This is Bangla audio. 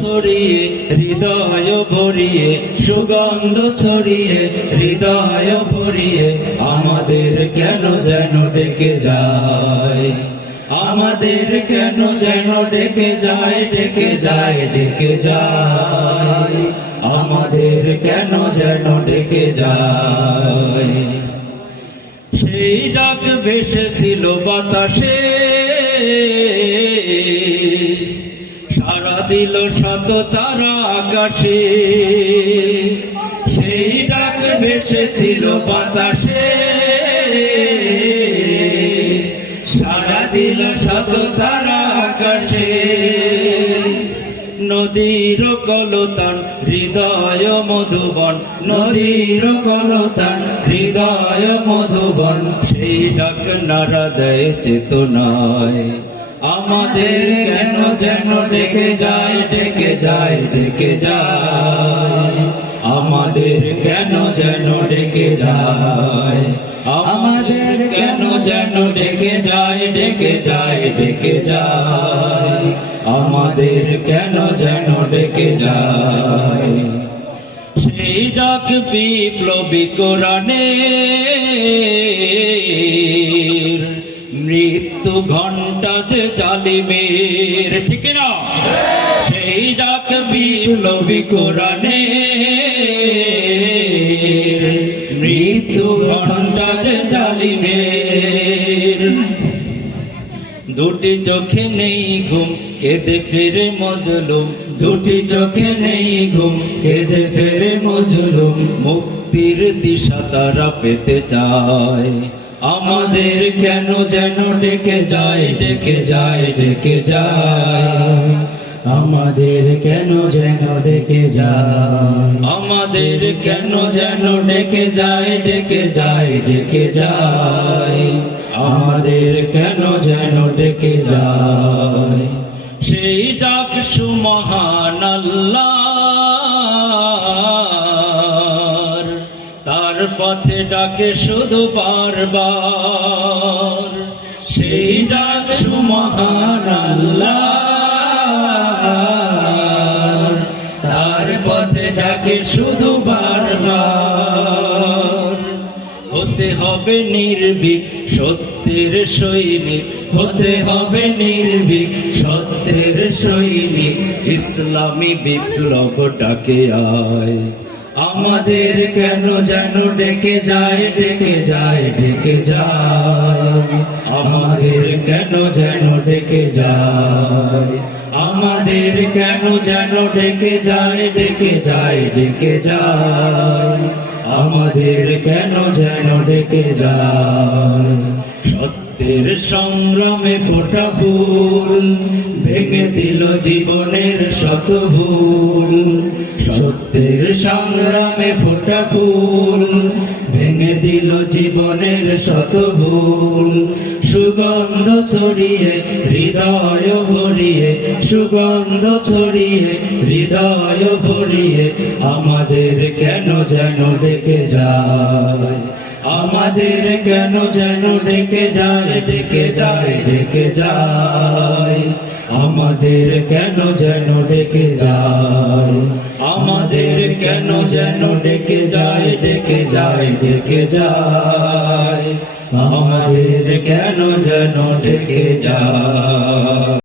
ছড়িয়ে হৃদয় ভরিয়ে সুগন্ধ ছড়িয়ে হৃদয় ভরিয়ে আমাদের কেন যেন ডেকে যায়, আমাদের কেন যেন ডেকে যায়, ডেকে যায়, ডেকে যায়, আমাদের কেন যেন ডেকে যায়। সেই ডাক ভেসেছিল বাতাসে, সারা দিল শত তারা আকাশে। সেই ডাক ভেসেছিল বাতাসে, সারা দিল শত তারা আকাশে। নদীর কলতান হৃদয় মধুবন, নদীর কলতান হৃদয় মধুবন। সেই ডাক নাড়া দেয় চেতনায়, আমাদের কেন যেন ডেকে যায়, ডেকে যায়, ডেকে যায়, আমাদের কেন যেন ডেকে যায়, আমাদের কেন যেন ডেকে যায়, ডেকে যায়, ডেকে যায়, আমাদের কেন যেন ডেকে যায়। সেই ডাক বিপ্লবী কোরআনের, মৃত্যু ঘণ্টা যে জালিমের, ঠিক না? সেই ডাক বিপ্লবী কোরআনের, মৃত্যু ঘণ্টা যে জালিমের। দুটি চোখে নেই ঘুম, কেঁদে ফেরে মজলুম, দুটি চোখে নেই ঘুম, কেঁদে ফেরে মজলুম। মুক্তির দিশা তারা পেতে চায়, আমাদের কেন যেন ডেকে যায়, ডেকে যায়, ডেকে যায়, আমাদের কেন যেন ডেকে যায়, আমাদের কেন যেন ডেকে যায়, ডেকে যায়, ডেকে যায়, আমাদের কেন যেন ডেকে যায়। সেই ডাক সুমহান আল্লাহর, তার পথে ডাকে শুধু বারবার। সেই ডাক সুমহান আল্লাহর, তার পথে ডাকে শুধু বারবার। হতে হবে নির্ভীক সত্যের সৈনিক, হতে হবে নির্ভীক সত্যের সৈনিক। ইসলামী বিপ্লব ডাকে আয়, আমাদের কেন যেন ডেকে যায়, ডেকে যায়, ডেকে যায়, আমাদের কেন যেন ডেকে যায়, আমাদের কেন যেন ডেকে যায়, ডেকে যায়, ডেকে যায়, আমাদের কেন যেন ডেকে যায়। সত্যের সংগ্রামে ফোটা ফুল ভেঙে দিল জীবনের শত ভুল, সত্যের সংগ্রামে ফোটা ফুল ভেঙে দিল জীবনের শত ভুল। সুগন্ধ ছড়িয়ে হৃদয় ভরিয়ে, সুগন্ধ ছড়িয়ে হৃদয় ভরিয়ে আমাদের কেন যেন ডেকে যায়, আমাদের কেন যেন ডেকে যায়, ডেকে যায়, ডেকে যায়, আমাদের কেন যেন ডেকে যায়, আমাদের কেন যেন ডেকে যায়, ডেকে যায়, ডেকে যায়, আমাদের কেন যেন ডেকে যায়।